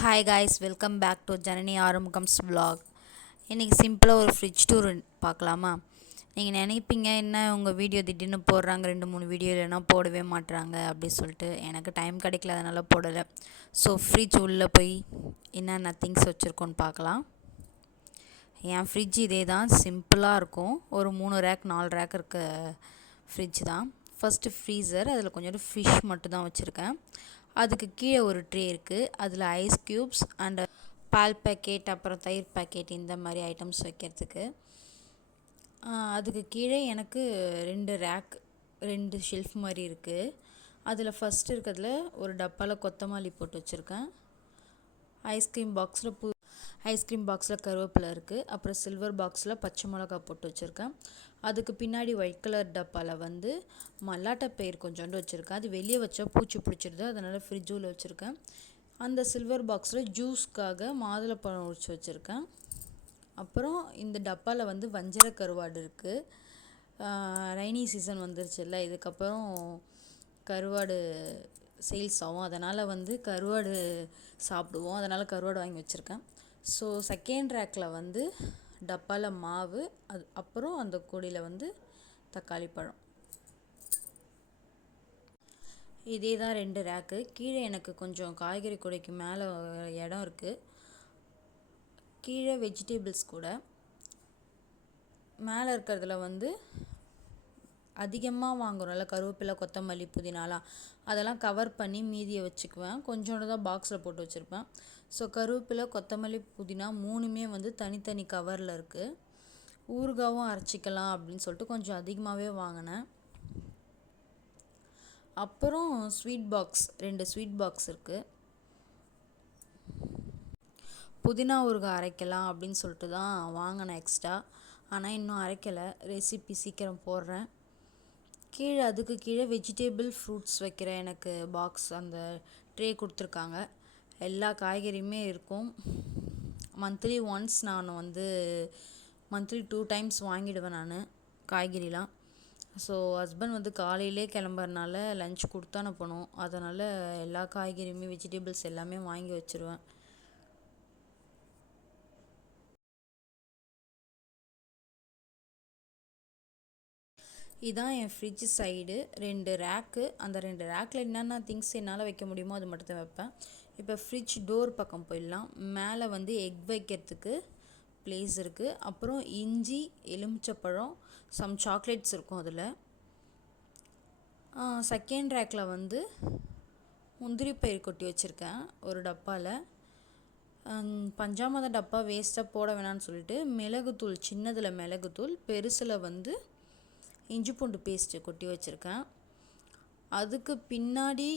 Hi guys, welcome back to Janani ஆரம்பம்ஸ் vlog. இன்றைக்கி சிம்பிளாக ஒரு ஃப்ரிட்ஜ் டூர் பார்க்கலாமா? நீங்கள் நினைப்பீங்க, என்ன உங்கள் வீடியோ திடீர்னு போடுறாங்க, 2-3 வீடியோ இல்லைன்னா போடவே மாட்டுறாங்க அப்படி சொல்லிட்டு. எனக்கு டைம் கிடைக்கல, அதனால் போடலை. ஸோ ஃப்ரிட்ஜ் உள்ளே போய் என்னென்ன திங்ஸ் வச்சுருக்கோன்னு பார்க்கலாம். என் ஃப்ரிட்ஜ் இதே தான், சிம்பிளாக இருக்கும். ஒரு 3 ரேக் 4 ரேக் இருக்க ஃப்ரிட்ஜ் தான். ஃபஸ்ட்டு ஃப்ரீசர், அதில் கொஞ்சம் ஃபிஷ் மட்டும் தான் வச்சுருக்கேன். அதுக்கு கீழே ஒரு ட்ரே இருக்குது, அதில் ஐஸ் க்யூப்ஸ் அண்ட் பால் பேக்கெட், அப்புறம் தயிர் பேக்கெட், இந்த மாதிரி ஐட்டம்ஸ் வைக்கிறதுக்கு. அதுக்கு கீழே எனக்கு 2 ரேக், 2 ஷெல்ஃப் மாதிரி இருக்குது. அதில் ஃபஸ்ட்டு இருக்கிறதுல ஒரு டப்பாவில் கொத்தமல்லி போட்டு வச்சுருக்கேன். ஐஸ்கிரீம் பாக்ஸில் கருவேப்பிலை இருக்குது. அப்புறம் சில்வர் பாக்ஸில் பச்சை மிளகா போட்டு வச்சுருக்கேன். அதுக்கு பின்னாடி ஒயிட் கலர் டப்பாவில் மல்லாட்டை பயிர் கொஞ்சோண்டு வச்சுருக்கேன். அது வெளியே வச்சா பூச்சி பிடிச்சிடுது, அதனால் ஃப்ரிட்ஜில் வச்சுருக்கேன். அந்த சில்வர் பாக்ஸில் ஜூஸ்க்காக மாதுளப்பழம் உரிச்சு வச்சுருக்கேன். அப்புறம் இந்த டப்பாவில் வஞ்சர கருவாடு இருக்குது. ரெய்னி சீசன் வந்துருச்சுல்ல, இதுக்கப்புறம் கருவாடு சேல்ஸ் ஆகும், அதனால் கருவாடு சாப்பிடுவோம், அதனால் கருவாடு வாங்கி வச்சுருக்கேன். ஸோ செகண்ட் ரேக்கில் டப்பாவில் மாவு, அப்புறம் அந்த கொடியில் தக்காளி பழம். இதே தான் 2 ரேக்கு. கீழே எனக்கு கொஞ்சம் காய்கறி கூடைக்கு மேலே இடம் இருக்குது. கீழே வெஜிடபிள்ஸ் கூட. மேலே இருக்கிறதுல அதிகமாக வாங்குகிறோம்ல, கருவேப்பிலை, கொத்தமல்லி, புதினாலாம், அதெல்லாம் கவர் பண்ணி மீதியை வச்சுக்குவேன். கொஞ்சோண்டு தான் பாக்ஸில் போட்டு வச்சுருப்பேன். ஸோ கருவேப்பிலை, கொத்தமல்லி, புதினா 3மே தனித்தனி கவரில் இருக்குது. ஊறுகாவும் அரைச்சிக்கலாம் அப்படின்னு சொல்லிட்டு கொஞ்சம் அதிகமாகவே வாங்கினேன். அப்புறம் ஸ்வீட் பாக்ஸ், 2 ஸ்வீட் பாக்ஸ் இருக்குது. புதினா ஊறுகாய் அரைக்கலாம் அப்படின்னு சொல்லிட்டு தான் வாங்கினேன் எக்ஸ்ட்ரா. ஆனால் இன்னும் அரைக்கலை, ரெசிபி சீக்கிரம் போடுறேன். அதுக்கு கீழே வெஜிடபிள் ஃப்ரூட்ஸ் வைக்கிற எனக்கு பாக்ஸ், அந்த ட்ரே கொடுத்துருக்காங்க. எல்லா காய்கறியுமே இருக்கும். மந்த்லி ஒன்ஸ் நான் மந்த்லி 2 டைம்ஸ் வாங்கிடுவேன் நான் காய்கறிலாம். ஸோ ஹஸ்பண்ட் காலையிலே கிளம்புறனால லஞ்ச் கொடுத்து அனுப்பணும், அதனால் எல்லா காய்கறியுமே, வெஜிடபிள்ஸ் எல்லாமே வாங்கி வச்சுருவேன். இதான் என் ஃப்ரிட்ஜ் சைடு 2 ரேக்கு. அந்த 2 ரேக்கில் என்னென்ன திங்ஸ் என்னால் வைக்க முடியுமோ அது மட்டும் தான் வைப்பேன். இப்போ ஃப்ரிட்ஜ் டோர் பக்கம் போயிடலாம். மேலே எக் வைக்கிறதுக்கு ப்ளேஸ் இருக்குது. அப்புறம் இஞ்சி, எலுமிச்சப்பழம், சம் சாக்லேட்ஸ் இருக்கும் அதில். செகண்ட் ரேக்கில் முந்திரி பயிர் கொட்டி வச்சுருக்கேன் ஒரு டப்பாவில். பஞ்சாமத டப்பா வேஸ்ட்டாக போட வேணான்னு சொல்லிட்டு மிளகுத்தூள், சின்னதில் மிளகுத்தூள், பெருசில் இஞ்சி பூண்டு பேஸ்ட்டு கொட்டி வச்சுருக்கேன். அதுக்கு பின்னாடி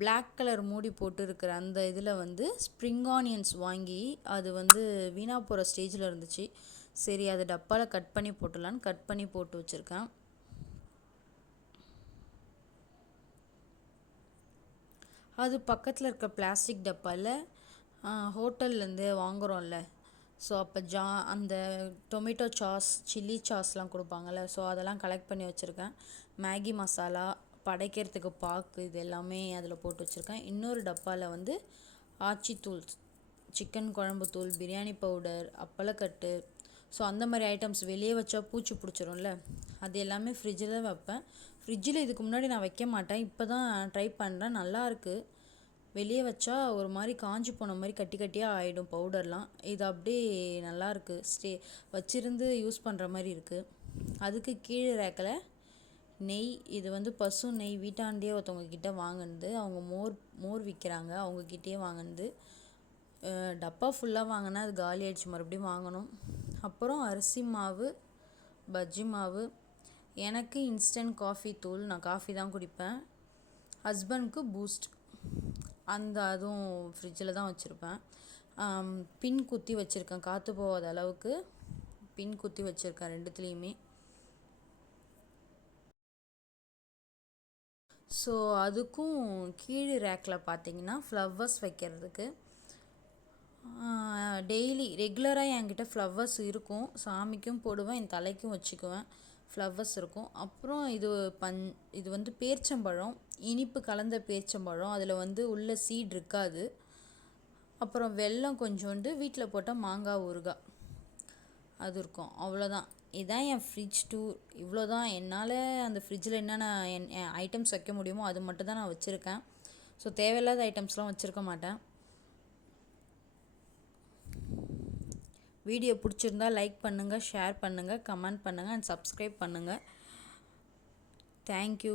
பிளாக் கலர் மூடி போட்டு இருக்கிற அந்த இதில் ஸ்ப்ரிங் ஆனியன்ஸ் வாங்கி அது வீணாக போகிற ஸ்டேஜில் இருந்துச்சு. சரி, அதை டப்பாவில் கட் பண்ணி போட்டுடலான்னு கட் பண்ணி போட்டு வச்சுருக்கேன். அது பக்கத்தில் இருக்க பிளாஸ்டிக் டப்பாவில் ஹோட்டல்லேருந்து வாங்குகிறோம்ல, ஸோ அப்போ அந்த டொமேட்டோ சாஸ், சில்லி சாஸ்லாம் கொடுப்பாங்கள்ல, ஸோ அதெல்லாம் கலெக்ட் பண்ணி வச்சுருக்கேன். மேகி மசாலா, படைக்கிறதுக்கு பாக்கு, இது எல்லாமே அதில் போட்டு வச்சுருக்கேன். இன்னொரு டப்பாவில் ஆச்சித்தூள், சிக்கன் குழம்பு தூள், பிரியாணி பவுடர், அப்பளக்கட்டு, ஸோ அந்த மாதிரி ஐட்டம்ஸ் வெளியே வச்சா பூச்சி பிடிச்சிரும்ல, அது எல்லாமே ஃப்ரிட்ஜில் தான் வைப்பேன். ஃப்ரிட்ஜில் இதுக்கு முன்னாடி நான் வைக்க மாட்டேன், இப்போ தான் ட்ரை பண்ணுறேன். நல்லாயிருக்கு. வெளியே வச்சா ஒரு மாதிரி காஞ்சி போன மாதிரி கட்டி கட்டியாக ஆகிடும் பவுடர்லாம். இது அப்படியே நல்லாயிருக்கு, வச்சிருந்து யூஸ் பண்ணுற மாதிரி இருக்குது. அதுக்கு கீழே ரேக்கில் நெய், இது பசு நெய், வீட்டாண்டே ஒருத்தவங்கக்கிட்ட வாங்கினது. அவங்க மோர் விற்கிறாங்க, அவங்கக்கிட்டே வாங்கினது. டப்பா ஃபுல்லாக வாங்கினா அது காலி ஆகிடுச்சு, மறுபடியும் வாங்கணும். அப்புறம் அரிசி மாவு, பஜ்ஜி மாவு, எனக்கு இன்ஸ்டன்ட் காஃபி தூள், நான் காஃபி தான் குடிப்பேன். ஹஸ்பண்ட்க்கு பூஸ்ட், அதுவும் ஃப்ரிட்ஜில் தான் வச்சுருப்பேன். பின் குத்தி வச்சுருக்கேன், காற்று போகாத அளவுக்கு பின் குத்தி வச்சுருக்கேன் 2த்துலேயுமே. ஸோ அதுக்கும் கீழே ரேக்கில் பார்த்தீங்கன்னா ஃப்ளவர்ஸ் வைக்கிறதுக்கு டெய்லி ரெகுலராக என்கிட்ட ஃப்ளவர்ஸ் இருக்கும். சாமிக்கும் போடுவேன், என் தலைக்கும் வச்சுக்குவேன். ஃப்ளவர்ஸ் இருக்கும். அப்புறம் இது பேரிச்சம்பழம், இனிப்பு கலந்த பேரிச்சம்பழம். அதில் உள்ள சீட் இருக்காது. அப்புறம் வெல்லம் கொஞ்சோண்டு, வீட்டில் போட்ட மாங்காய் ஊறுகாய் அது இருக்கும். அவ்வளோதான். இதுதான் என் ஃப்ரிட்ஜ் டூர். இவ்வளோ தான் என்னால் அந்த ஃப்ரிட்ஜில் என்னென்ன ஐட்டம்ஸ் வைக்க முடியுமோ அது மட்டும் தான் நான் வச்சுருக்கேன். ஸோ தேவையில்லாத ஐட்டம்ஸ்லாம் வச்சுருக்க மாட்டேன். வீடியோ பிடிச்சிருந்தா லைக் பண்ணுங்கள், ஷேர் பண்ணுங்கள், கமெண்ட் பண்ணுங்கள் அண்ட் சப்ஸ்கிரைப் பண்ணுங்கள். தேங்க்யூ.